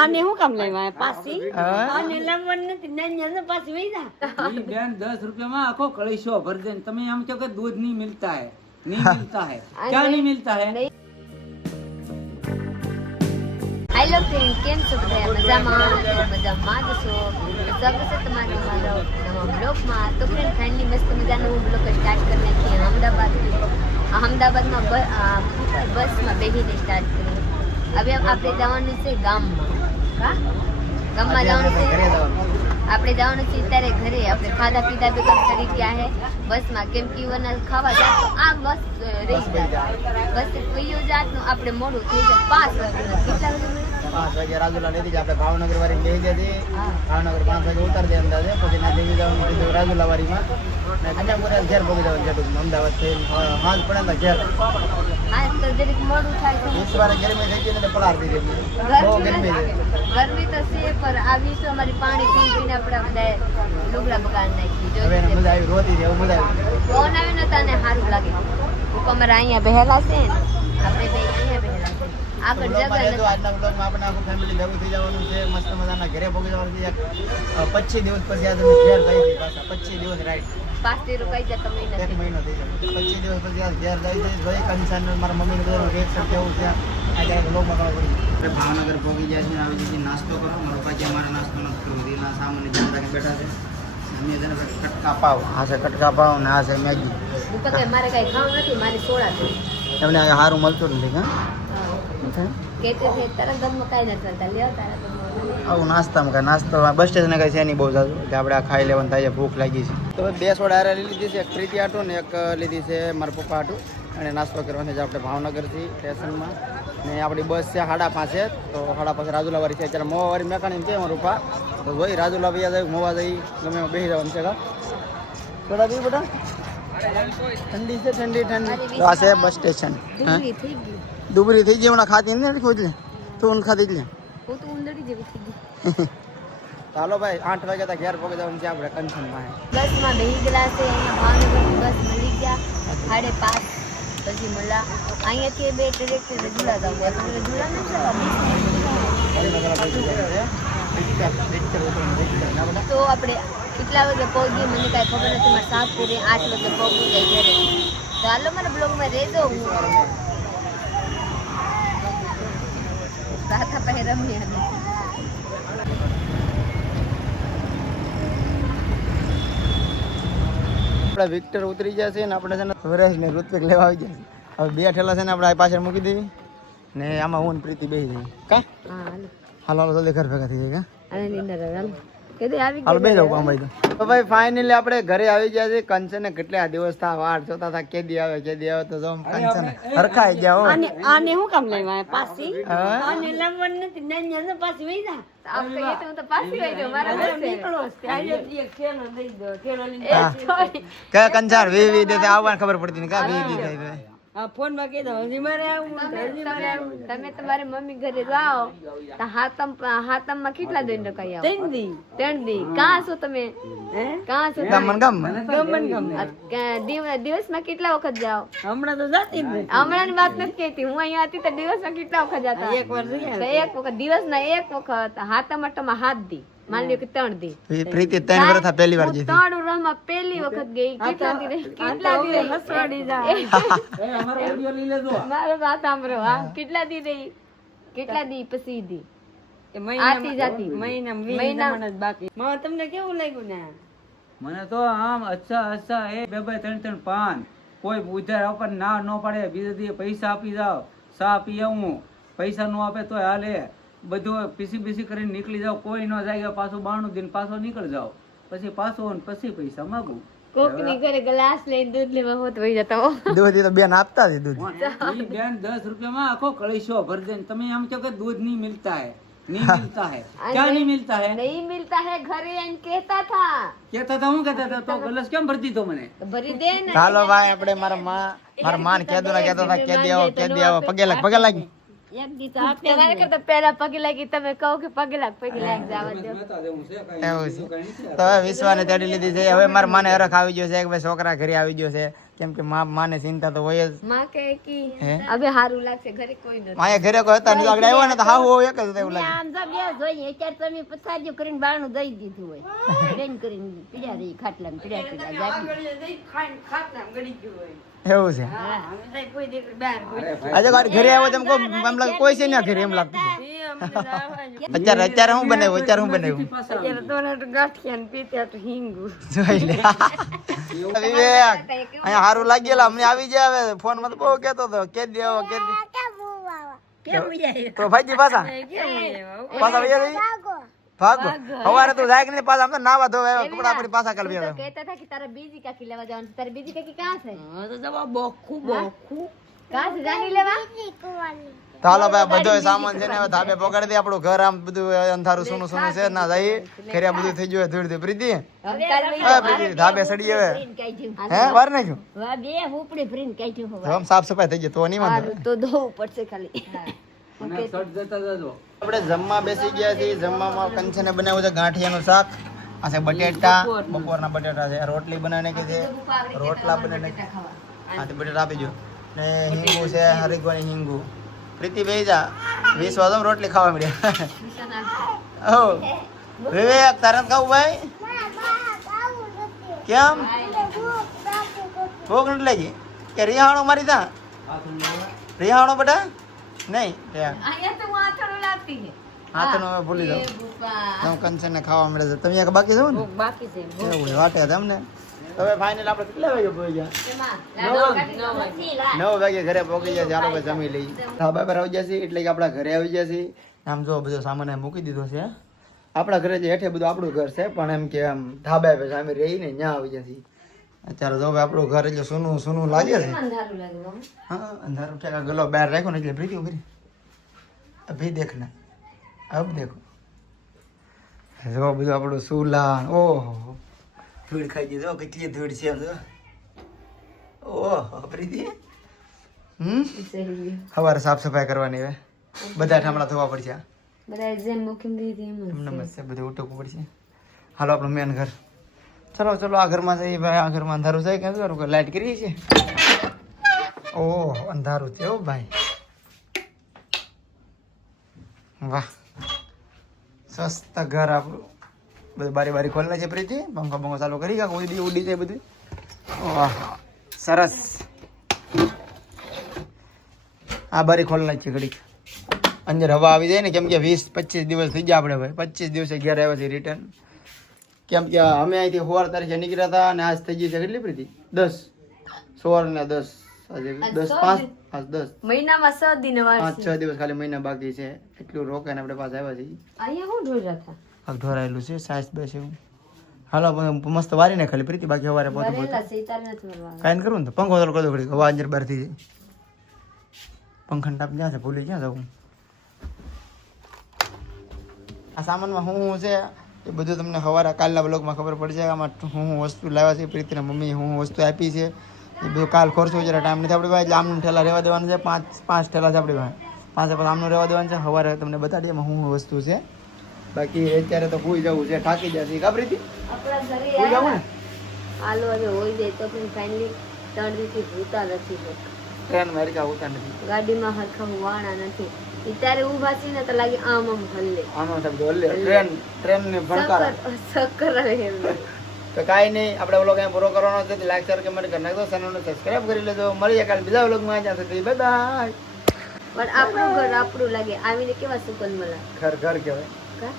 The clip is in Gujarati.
આને હું કામ લેવા પાસી આને લાવવાનું નથી નાની પાછી વઈ જા ઈ બેન 10 રૂપિયામાં આખો કળીશો ભર દે તમે એમ કહો કે दूध नहीं मिलता है नहीं मिलता है क्या नहीं मिलता है હેલો ફ્રેન્ડ, કેમ છો બધા? મજામાં જ છો? સ્વાગત છે તમારું મારા નવા બ્લોગમાં. તો ફ્રેન્ડ ફાઇનલી મસ્ત મજાનો બ્લોગ સ્ટાર્ટ કરી નાખીએ અમદાવાદમાં બસમાં બેસીને સ્ટાર્ટ કરીએ. હવે આપણે જવાનું છે ગામમાં જવાનું છે. આપણે જવાનું છે ત્યારે ઘરે. આપણે ખાધા પીધા ભેગા કરી ગયા હે બસમાં, કેમ કે વરના ખાવા જાત તો આ બસ રહી જાય. બસ કયો જાતનું આપણે મોડું થઈ જાય 5 વાગે. કેટલા વાગે? 5 વાગે રાજુલા લીધી છે આપણે ભાવનગર વાળી બેસી જતી. ભાવનગર 5 વાગે ઉતાર દે અંદાજે, પછી ના દેવી જવાનું કીધું રાજુલા વાળીમાં ને કન્યાકુમારી ઘેર પહોંચી જવાનું છે. અમદાવાદ થી હાથ પડે ને ઘેર હા તો જરીક મોડું થાય તો ઈશ્વરે ગરમી થઈ ગઈ ને પલાર દીધી. બહુ ગરમી છે. ગરમી તો છે પણ આ વિશ્વ અમારી પાણી પી પીને આપણે બધા લુગડા બગાડ નાખી. હવે એને મજા આવી, રોતી છે એવું મજા આવી. ફોન આવે ને તને સારું લાગે. અમારા અહીંયા બેહેલા છે ને, આપણે બે અહીંયા બેહેલા છે. આગળ જગા આજના બ્લોગમાં આપણે આખું ફેમિલી ભેગું થઈ જવાનું છે. મસ્ત મજાના ઘરે પહોંચી જવાનું છે. 25 દિવસ પછી આ તમે ઘેર થઈ ગઈ પાછા 25 દિવસ રાઈટ 5 થી રોકાઈ જતા મહિના એક મહિનો થઈ ગયો. 25 દિવસ પછી આ ઘેર જાય છે. જોઈ કંસાન મારા મમ્મીને બધાનું રિએક્શન કેવું છે આજે બ્લોગમાં ખબર પડી. આપણે ભાવનગર પહોંચી જાય છે. આવી જતી નાસ્તો કરો. મારા પાછી અમારે નાસ્તો નથી કરવો. એના સામાન્ય ધ્યાન રાખી બેઠા છે. અમે તેને કટકા પાવ, આ છે કટકા પાવ ને આ છે મેગી. હું તો કઈ મારે કઈ ખાવું નથી, મારી સોડા છે. એમને આ સારું મળતું નથી હા કેતે છે તરત ગમમાં કાઈ નથી ચાલતા. લ્યો તારા તો આવું નાસ્તામાં કાંઈ નાસ્તો બસ સ્ટેશને કાંઈ છે નહીં બહુ સારું એટલે આપણે આ ખાઈ લેવાનું થાય છે. ભૂખ લાગી છે તો 2 સોડા હારે લીધી છે. એક પ્રીતિ આટું ને એક લીધી છે મારા પપ્પા આટું. અને નાસ્તો કરવાનો છે આપણે ભાવનગરથી સ્ટેશનમાં. ને આપણી બસ છે 5:30 તો 5:30 રાજુલાવાળી છે. અત્યારે મોવાવાળી મેકાણી છે મારા પપ્પા તો ભાઈ રાજુલા ભૈયા જાય મોવા જઈ ગમે એમાં બેસી જવાનું છે. સોડા પી બેટા ઠંડી છે ઠંડી ઠંડી. આ છે બસ સ્ટેશન. ડુંગળી થઈ ગઈ. ડુબરી થઈ ગઈ હમણાં ખાતી નથી ખોજ લે તું ખાતી જ લે. હું તો ઉંદડી જેવી થઈ ગઈ. ચાલો ભાઈ 8 વાગ્યા તા ઘેર પહોંચી જવાનું છે આપણે કંચનમાં. બસમાં બેસી ગયેલા છે. ભાવનગરની બસ મળી ગયા 5:30 પછી મળ્યા. અહીંયાથી બે ટ્રેક્ટર ઝુલા જવું છે. ઝુલા તો આપણે કેટલા વાગે પહોંચીએ મને કાંઈ ખબર નથી. મારે 7 પૂરે 8 વાગે પહોંચી જાય ઘરે. તો હાલો મને બ્લોગમાં રહેજો. હું રાતા પાસે રમીએ. આપણે વિક્ટર ઉતરી જશે ને આપણે છે ને વરેશ ને ઋત્વિક લેવા આવી જશે. હવે 2 ઠેલા છે ને આપણે આ પાછળ મૂકી દેવી ને આમાં હું પ્રીતિ બેસી જઈએ કા. હાલો હાલો જલ્દી ઘર ભેગા થઈ જાય કા. અને નીંદર આવે કીધું આવી હાલ બે જાવ કામ તો ભાઈ ફાઇનલી આપણે ઘરે આવી ગયા છે. કંચને કેટલા દિવસ થા વાટ જોતા હતા કેદી આવે તો જો કંચન હરખાઈ ગયા હો. આને હું કામ લેવા પાસી આને લાવવાનું નથી નાની પાછી વઈ જા આમ કહીએ તો હું તો પાછી વઈ જાઉં. મારા ઘરે નીકળો આજે એક ખેલો દઈ દો ખેલો લઈને કયા કંચાર વી દે આવવાની ખબર પડતી ને કા વી થઈ જાય. આ ફોન માં કહી દો હજી મારે આવું તમે તમારી મમ્મી ઘરે જાઓ તો હાતમમાં કેટલા દિન રોકાઈ આવો? 3 દી. કાં છો તમે? કાં છો? દિવસમાં કેટલા વખત જાઓ? હમણાં તો જાતી જ નથી. હમણાંની વાત નથી કહેતી. હું અહીંયા હતી તો દિવસમાં કેટલા વખત જતા? એક વાર જઈ તો એક વખત દિવસના એક વખત. હાતમ અટમાં 7 દી. માની લ્યો કે 3 દી. પ્રીતિ 3 વર્ષ પહેલી વાર જીતી. 3 વર્ષમાં પહેલી વખત ગઈ. કેટલા દી રહી? હસવાડી જા અમારો વિડિયો લઈ લેજો. મારો વાત સાંભળો. હા કેટલા દી રહી? કેટલા દી પછી દી આતી જાતી મહિના બાકી તમને કેવું લાગ્યું ને? મને તો આમ અચ્છા એ 2 3 પાન કોઈ ઉધાર આપણ ના ન પડે. બીજે દી પૈસા આપી જાવ, ચા પી આવું, પૈસા નો આપે તો હાલે. બધું પીસી કરીને નીકળી જાવ. કોઈ ન જાય પાછું 92 દિન પાછો નીકળ જાવ. પછી પાછો પછી પૈસા માગું. કોકની ઘરે ગ્લાસ લઈને દૂધ લેવા હોત વઈ જતા હો. દૂધ તો બેન આપતા હતી દૂધ. ઈ બેન 10 રૂપિયામાં આખો કળીશો ભર દે તમે એમ કહો કે दूध नहीं मिलता है नहीं मिलता है क्या नहीं मिलता है नहीं मिलता है घरे एन कहता था હું કહેતા હતા તો ગલસ કેમ ભરતી તો મને તો ભરી દે ને. ચાલો ભાઈ આપણે મારા માન કેદો ના કહેતા હતા કેદી આવો પગે લાગી એક દી તો તમારે કરતા પહેલા પગે લાગી તમે કહો કે પગે લાગ જવા દો. એવું છે તો હવે વિશ્વાને તેડી લીધી છે. હવે મારા માને હરખ આવી ગયો છે કે ભાઈ છોકરા ઘરે આવી ગયો છે કેમ કે માને ચિંતા તો હોય જ. માં કહે કે હે? હવે હારું લાગશે ઘરે કોઈ નથી માયા ઘરે કોઈ હતા નહીં, આગળ આવ્યો ને તો હાવ એક જ હતા એવું લાગે. આમ તો બે જોઈએ અત્યારે તમે પથારીઓ કરીને બારણું દઈ દીધું હોય બેન કરીને પીડ્યા રહી ખાટલામાં પીડ્યા જાગી એવું છે. હા અમે તો કોઈ દીકરી બહાર કોઈ આજે કાંઈ ઘરે આવ્યો તેમ કહું, એમ લાગે કોઈ છે ને ઘરે એમ લાગતું હતું. અત્યારે હું બનાવ્યું અત્યારે તો ને તો ગાંઠિયા ને પીત્યા તો હિંગુ જોઈ લે વિવેક અહીંયા સારું લાગી ગયેલા અમને આવી જાય હવે ફોન માં તો બહુ કેતો હતો કે દેવો કે કેમ જાય તો ભાઈજી પાછા પાછા વૈયા જઈ ભાગો સવારે તું જાય કે નહીં પાછા આમ તો નાવા ધોવા કપડા આપણી પાછા કરી તો કહેતા હતા કે તારે બીજી કાકી લેવા જવાનું છે. તારે બીજી કાકી કાં છે હા તો જવા બોખું બોખું કાં છે જાની લેવા તો હાલો ભાઈ બધો સામાન છે ને હવે ધાબે પકડી દે આપણું ઘર આમ બધું અંધારું સોનું સોનું છે ના જાય ઘરે બધું થઈ ગયું ધૂળ ધૂળ પ્રીતિ હા પ્રીતિ ધાબે સડી હવે હે વાર નાખ્યું વા બે હુપડી ફ્રીન કાઢ્યું હવે આમ સાફ સફાઈ થઈ ગઈ તો નહીં વાંધો તો ધોવું પડશે ખાલી અને શર્ટ જતા જજો. આપણે જમવા બેસી ગયા છીએ જમવામાં કંચને બનાવ્યું છે ગાંઠિયાનું શાક આ છે બટેટા બપોરના બટેટા છે રોટલી બનાવીને કે છે રોટલા બનાવીને હા તે બટેટા આપી જો ને હિંગુ છે હરીગવાની હિંગુ પ્રીતિ બેહી જા 20 વાગે રોટલી ખાવા મળ્યા ઓ વિવેક તારે ખાવું ભાઈ કેમ ભૂખ નથી લાગી કે રિહાણો મારી તા રિહાણો બેટા નહીં અહીંયા તો હું આથણું લાગતી છે હાથનો હવે ભૂલી જાવ હું કંચનને ખાવા મળે છે તમે એક બાકી જાવ ને બાકી છે એવું વાટે તમને હવે ફાઇનલ આપણે કેટલા વાગે પહોંચી ગયા 9 વાગે ઘરે પહોંચી ગયા ચાલો ભાઈ જમી લઈએ ધાબા પર આવી ગયા છીએ એટલે કે આપણા ઘરે આવી ગયા છીએ આમ જો બધો સામાન અહીં મૂકી દીધો છે આપણા ઘરે જે હેઠે બધું આપણું ઘર છે પણ એમ કે આમ ધાબા પર સામે રહીને ત્યાં આવી ગયા છીએ અત્યારે જો ભાઈ આપણું ઘર એટલે સોનું સોનું લાગે છે અંધારું લાગે બહુ. હા અંધારું ઠેકા ગલો બહાર રાખ્યો ને એટલે પ્રીતિ ઉભરી અભી દેખ ને અબ દેખો જો બધું આપણું સુલા ઓહો ધૂળ ખાઈ ગઈ જો કેટલી ધૂળ છે જો ઓહો પ્રીતિ સવારે સાફ સફાઈ કરવાની હવે બધા ઠામડા ધોવા પડશે બધા જેમ મૂકીને દીધી એમ જ એમને મસ્ત બધું ઉટકવું પડશે હાલો આપણું મેન ઘર ચલો ચલો આ ઘરમાં જઈએ ભાઈ આ ઘરમાં અંધારું છે કેમ કરું કે લાઈટ કરીએ છીએ ઓહ અંધારું છે હો ભાઈ વાહ સસ્તા ઘર આપણું બધું બારી બારી ખોલના છે પ્રીતિ પંખો પંખો ચાલુ કરી ગયા ઉડી ઉડી જાય બધું વાહ સરસ આ બારી ખોલના છે ઘડીક અંદર હવા આવી જાય ને કેમ કે 20-25 દિવસ થઈ ગયા આપણે ભાઈ 25 દિવસે ઘેર આવ્યા છે રિટર્ન કેમ કે અમે અહીંથી 16 તારીખે નીકળ્યા હતા અને આજ થઈ ગઈ છે કેટલી પ્રીતિ 10 16 ને 10 આજે 10 5 આજ 10 મહિનામાં 6 દિન વાર 5-6 દિવસ ખાલી મહિના બાકી છે એટલું રોકાઈને આપણે પાછા આવ્યા છીએ અહીંયા હું ઢોળ્યા હતા પગ ઢોરાયેલું છે સાસ બેસ એવું હાલો મસ્ત વારીને ખાલી પ્રીતિ બાકી સવારે પોતું ભરેલા છે તાર નથી ભરવા કાંઈ કરું ને તો પંખો ચાલુ કરી દો ઘડી હવા અંદર બહાર થઈ જાય પંખાને ટાપ ક્યાં છે ભૂલી ક્યાં જવું આ સામાનમાં શું શું છે એ બધું તમને સવારે કાલના બ્લોગમાં ખબર પડશે આમાં હું વસ્તુ લાવ્યા છે પ્રીતિના મમ્મીએ હું વસ્તુ આપી છે એ બધું કાલ ખોરશું જરા ટાઈમ નથી આપણી પાસે એટલે આમનું ઠેલા રહેવા દેવાનું છે પાંચ ઠેલા છે આપણી પાસે 5 આમનું રહેવા દેવાનું છે સવારે તમને બતાડીએ એમાં શું વસ્તુ છે બાકી અત્યારે તો ભૂઈ જવું છે થાકી જશે કા પ્રીતિ આપણા ઘરે ભૂઈ જવું ને હાલો હવે હોય જાય તો પણ ફાઇનલી 3 દિવસથી ભૂતા નથી લોકો. ટ્રેન મારી કા હોતા નથી ગાડીમાં હરખા વાણા નથી ત્યારે ઊભા છે ને તો લાગે આમ આમ હલ્લે આમાં શબ્દ ઓલે ટ્રેન ને ભણકાર ચક્કર આવે એમ તો કાંઈ નહીં આપણે વ્લોગ અહીં પૂરો કરવાનો છે લાઈક શેર કમેન્ટ કરી નાખજો ચેનલને સબસ્ક્રાઇબ કરી લેજો મળીએ કાલે બીજા વ્લોગમાં જ્યાં સુધી બાય બાય પણ આપણું ઘર આપણું લાગે આવીને કેવા સુકન મળે ઘર ઘર કહેવાય કા